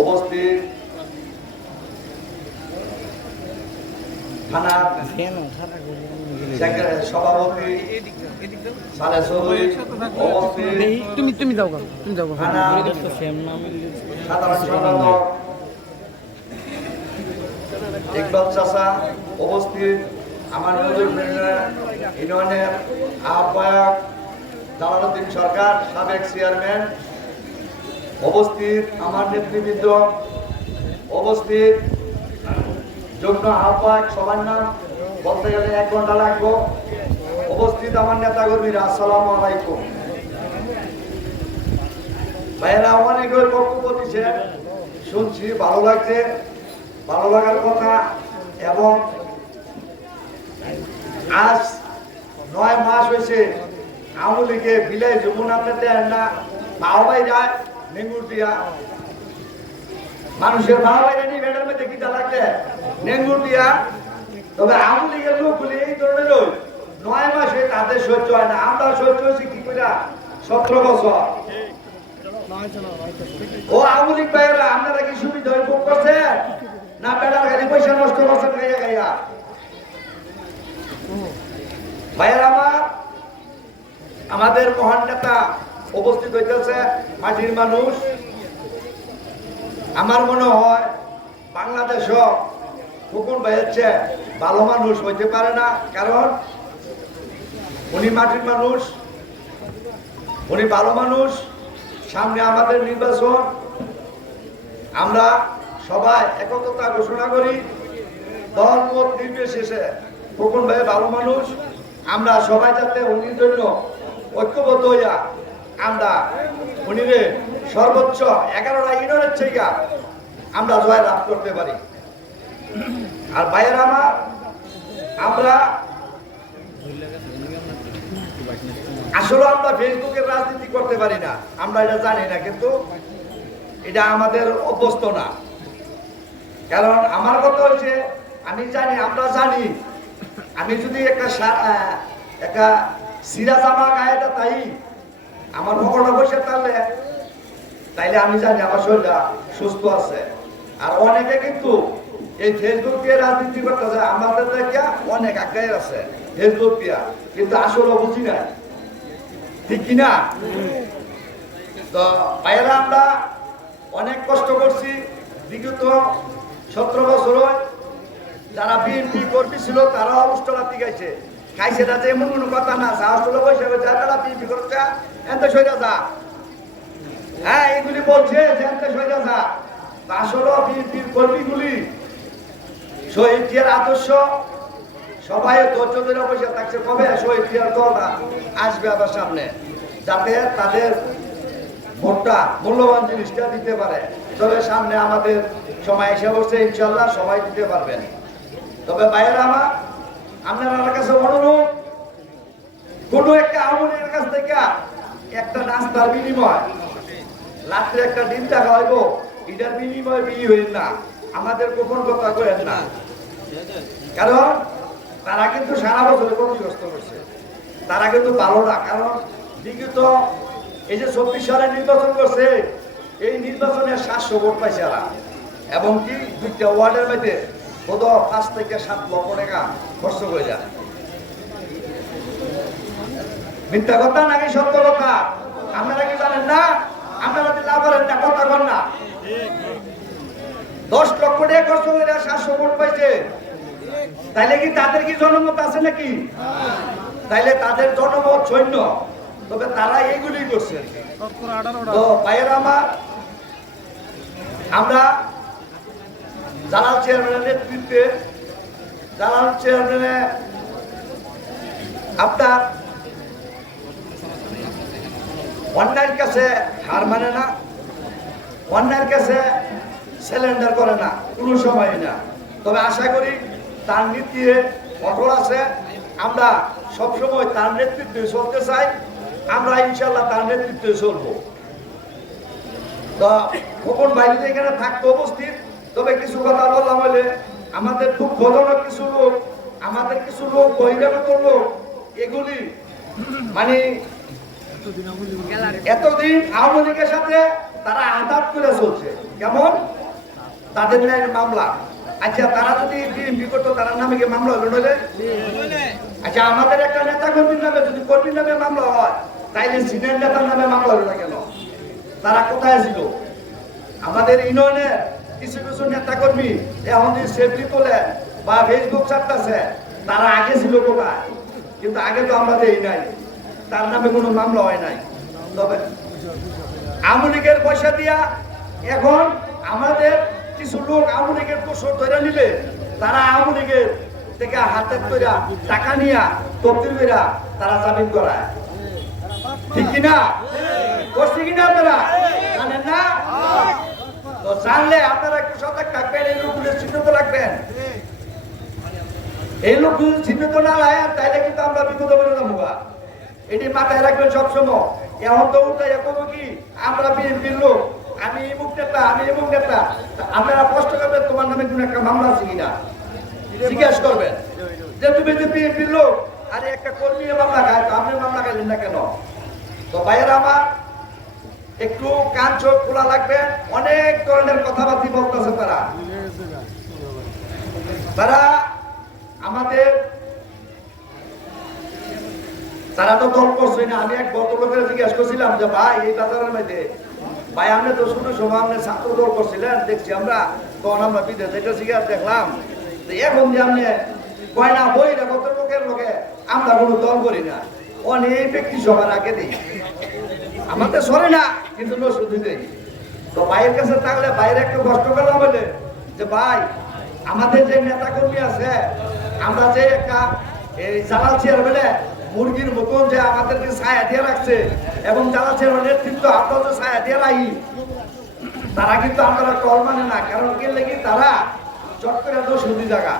উপস্থিত থানার সভাপতি সালেহ চৌধুরী, তুমি যাও সাধারণ সম্পাদক ইকবাল চাচা, উপস্থিত আমার ইউনিয়নের আহ্বায়ক জালালউদ্দিন সরকার, সাবেক চেয়ারম্যান, উপস্থিত আমার নেতৃবৃন্দ, উপস্থিত যুগ্ম আহ্বায়ক, সবার নাম বলতে গেলে 1 ঘন্টা লাগবে, উপস্থিত আমার নেতা কর্মীরা, আসসালামু আলাইকুম। ভাইয়েরা অনেক বক্তব্য দিচ্ছে, শুনছি, ভালো লাগছে, ভালো লাগার কথা। এবং আজ 9 মাস হয়েছে আওয়ামী লীগে বিলাই যমুনাতে দেন না, বাহবাই যায় নেঙ্গুর দিয়া, মানুষের বাহবাইরা নিয়ে ভেটার মধ্যে কিটা লাগছে নেঙ্গুর দিয়া। তবে আওয়ামী লীগের লোকগুলি এই ধরনের 9 মাসে তাদের সহ্য হয় না। আমরা সহ্য হয়েছি কি করে 17 বছর। ও আওয়ামী লীগ ভাইয়েরা, আপনারা কি সুবিধা ভোগ করছেন না বেড়ার গাড়ি পয়সা নষ্ট করছেন গাইয়া গাইয়া? ভাইয়ের আমাদের মহান নেতা উপস্থিত হইতেছে, মাটির মানুষ। আমার মনে হয় বাংলাদেশও খোকন ভাইয়ের চেয়ে ভালো মানুষ হইতে পারে না, কারণ উনি মাটির মানুষ, উনি ভালো মানুষ। সামনে আমাদের নির্বাচন, আমরা সবাই একতা ঘোষণা করি, দল মত নির্বিশেষে খোকন ভাই ভালো মানুষ। আমরা সবাই যাতে উনির জন্য ঐক্যবদ্ধ হইয়া আমরা উনিরে সর্বোচ্চ 11টা ইউনিয়নের থেকে আমরা জয় লাভ করতে পারি। আর ভাইয়ের আমরা আসলে আমরা ফেসবুকের রাজনীতি করতে পারি না, আমরা এটা জানি না, কিন্তু এটা আমাদের অভ্যস্ত না। কারণ আমার কথা হচ্ছে, আমি জানি, আমরা জানি, আমি যদি একটা সিরা জামা গায়েটা তাই আমার পকেটে বসে তাইলে আমি জানি আমার শরীরটা সুস্থ আছে। আর অনেকে কিন্তু এই ফেসবুক দিয়ে রাজনীতি করতেছে, আমাদের দেখিয়া অনেক আগে আছে ফেসবুক দিয়া, কিন্তু আসলে বুঝি না, ঠিক কিনা? তো ভাইয়েরা, আমরা অনেক কষ্ট করছি বিগত 17 বছর। যারা বিএনপি কর্মী ছিল তারা অবস্থা গাইছে, খাইছে না, যে এমন কোনো কথা না। সাহসগুলো বসে যারা বিএনপি করছে এনতে সইরা যা, হ্যাঁ এইগুলি বলছে যে এনতে সইরা যা। আসলে বিএনপির কর্মীগুলি শহীদ জিয়ার আদর্শ সবাই ধৈর্য ধরে বসে থাকছে, কবে শহীদ জিয়ার দলটা আসবে আবার সামনে, যাতে তাদের ভোটটা, মূল্যবান জিনিসটা দিতে পারে। তবে সামনে আমাদের সময় এসে বসে, ইনশাল্লাহ সবাই দিতে পারবেন। তবে ভাইয়েরা আপনার কাছে অনুরোধ, কোন একটা আওয়ামী লীগের কাছ থেকে একটা নাস্তার বিনিময়, রাত্রে একটা ডিম টাকা হইব, এটার বিনিময় বিয়ে হইল না, আমাদের গোপন কথা করেন না। কারণ তারা কিন্তু সারা বছরে ক্ষতিগ্রস্ত করছে, তারা কিন্তু ভালো না। কারণ বিগত এই যে 24 সালে নির্বাচন করছে, এই নির্বাচনে 700 ভোট পাইছে এরা, এবং কি 2টা ওয়ার্ডের মধ্যে কত 5 থেকে 7 লক্ষ টাকা খরচ করে যায়। মিথ্যা কথা নাকি সত্য কথা? আপনারা কি জানেন না? আপনারা যদি না পারেন না, কথা বল না। 10 লক্ষ টাকা খরচ করে 700 ভোট পাইছে, তাইলে কি তাদের কি জনমত আছে নাকি? তাইলে তাদের জনমত সৈন্য, তবে তারা এইগুলি করছে। তো ভাইয়েরা আমরা জালাল চেয়ারম্যানের নেতৃত্বে, জালাল চেয়ারম্যানে আপনার অন্যায়ের কাছে হার মানে না, অন্যায়ের কাছে সিলিন্ডার করে না, কোনো সময় না। তবে আশা করি তার নীতি অটল আছে, আমরা সবসময় তার নেতৃত্বে চলতে চাই, আমরা ইনশাল্লাহ তার নেতৃত্বে চলবো। তো খোকন ভাই যদি এখানে থাকতো উপস্থিত, তবে কিছু কথা বললাম বলে আমাদের দুঃখজনক কিছু লোক বহিরাগত লোক, এগুলি মানে এতদিন আওয়ামী লীগের সাথে তারা আঘাত করে চলছে। কেমন? তাদের ন্যায় মামলা। আচ্ছা, তারা যদি বিএনপি করতো তার নামে কি মামলা হলো নইলে? আচ্ছা, আমাদের একটা নেতা কর্মীর নামে যদি কর্মীর নামে মামলা হয়, তাইলে সিনিয়র নেতার নামে মামলা হলো না কেন? তারা কোথায় ছিল? আমাদের ইউনিয়নের কিছু কিছু নেতা কর্মী এখন সেফটি তোলে বা ফেসবুক চাপতেছে, তারা আগে ছিল কোথায়? কিন্তু আগে তো আমরা দেই নাই, তার নামে কোনো মামলা হয় নাই। তবে আওয়ামী লীগের পয়সা দিয়া এখন আমাদের কিছু লোক আওয়ামী লীগের দোষর ধরে নিলে তারা আওয়ামী লীগের থেকে হাতে করে টাকা নিয়া তফতিল করে তারা জামিন করায়। ঠিক কিনা? করছি কিনা আপনারা জানেন না? তো জানলে আপনারা একটু সজাগ থাকবেন, এই লোকগুলোর চিহ্নিত রাখবেন। এই লোকগুলো চিহ্নিত না হয় তাইলে কিন্তু আমরা বিপদে পড়ে যাবো। এটি মাথায় রাখবেন সবসময়। এখন তো উঠে যাবো কি আমরা বিএনপির লোক, আমি এমুক নেতা, আমি এমুক নেতা। আপনারা কষ্ট করবেন তোমার নামে কোন একটা মামলা আছে কিনা জিজ্ঞেস করবেন যে তুমি যে বিএনপির লোক, আরে একটা কর্মী মামলা খায়, তো আপনি মামলা খাইলেন না কেন? তো ভাইয়েরা আমার একটু কান চোখ খোলা লাগবে। অনেক ধরনের কথাবার্তা বলতেছে তারা আমাদের, তারা তো দল করছে না। আমি এক ভদ্রলোকের জিজ্ঞাসা করছিলাম যে ভাই এই বাজারের মধ্যে ভাই আপনি তো শুরু সময় আপনি ছাত্র দল করছিলেন দেখছি আমরা, তখন আমরা বিদেশ এটা জিজ্ঞাসা দেখলাম যে এখন যে আপনি কয় না বই না ভদ্রলোকের লোকে আমরা কোনো দল করি না, অনেক ব্যক্তি সবার আগে দিই, আমাদের সরে না কিন্তু শুধু দেই। তো ভাইয়ের কাছে থাকলে বাইরে একটু কষ্ট করলাম বলে যে ভাই আমাদের যে নেতা কর্মী আছে, আমরা যে একটা এই জালাল চেয়ারম্যানে মুরগির মতন যে আমাদেরকে ছায়া দিয়ে রাখছে এবং জালাল চেয়ারম্যানের নেতৃত্ব আমরা যে ছায়া দিয়ে রাখি, তারা কিন্তু আমরা টল মানে না। কারণ কি লেগে তারা চট করে নসুদি জায়গা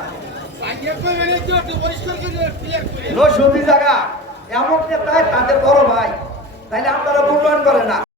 নসুদি জায়গা এমন নেতায় তাদের বড় ভাই, তাইলে আপনারা মূল্যায়ন করে না।